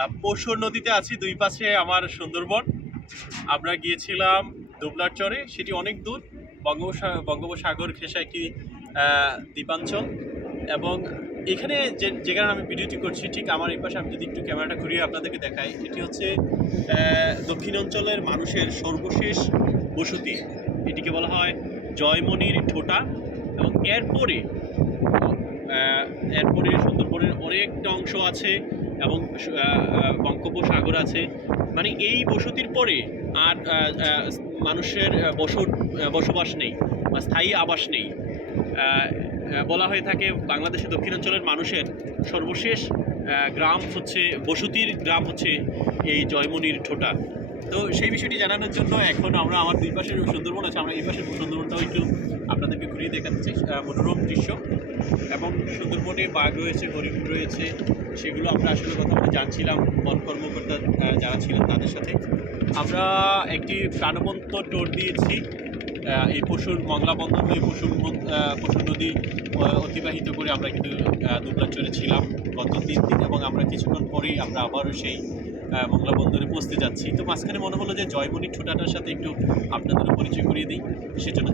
আহ, পরশুর নদীতে আছি দুই পাশে আমার সুন্দরবন। আমরা গিয়েছিলাম দুবলার চরে সেটি অনেক দূর বঙ্গোপসা- বঙ্গোপসাগর ঘেঁষা একটি দ্বীপাঞ্চল। এবং এখানে যে যেখানে আমি ভিডিওটি করছি ঠিক আমার এই পাশে আমি যদি একটু ক্যামেরাটা ঘুরিয়ে আপনাদেরকে দেখাই এটি হচ্ছে দক্ষিণ অঞ্চলের মানুষের সর্বশেষ বসতি। এটিকে বলা হয় জয়মণির ঠোঁটা। এবং এরপরে এরপরে সুন্দরবনের অনেকটা অংশ আছে এবং বঙ্গোপসাগর আছে। মানে এই বসতির পরে আর মানুষের বসত বসবাস নেই বা স্থায়ী আবাস নেই। বলা হয়ে থাকে বাংলাদেশের দক্ষিণাঞ্চলের মানুষের সর্বশেষ গ্রাম হচ্ছে, বসতির গ্রাম হচ্ছে এই জয়মনির ঠোঁটা। তো সেই বিষয়টি জানানোর জন্য এখন আমরা আমার দুই পাশের সুন্দরবন আছে, আমরা এই পাশের সুন্দরবনটাও একটু আপনাদেরকে ঘুরিয়ে দেখাতে চাই মনোরম দৃশ্য। এবং সুন্দরবনে বাঘ রয়েছে হরিণ রয়েছে, সেগুলো আমরা আসলে কথা বলে জানছিলাম, বন কর্মকর্তা যারা ছিলেন তাদের সাথে। আমরা একটি প্রাণবন্ত টোর দিয়েছি এই পশুর মংলা বন্দর হয়ে পশুর পশুর নদী অতিবাহিত করে আমরা কিন্তু দুবলাচরে ছিলাম গত তিন দিন এবং আমরা কিছুক্ষণ পরেই আমরা আবারও সেই মংলা বন্দরে পৌঁছতে যাচ্ছি। তো মাঝখানে মনে হলো যে জয়মণি ছোটাটার সাথে একটু আপনাদের পরিচয় করিয়ে দিই। সেজন্য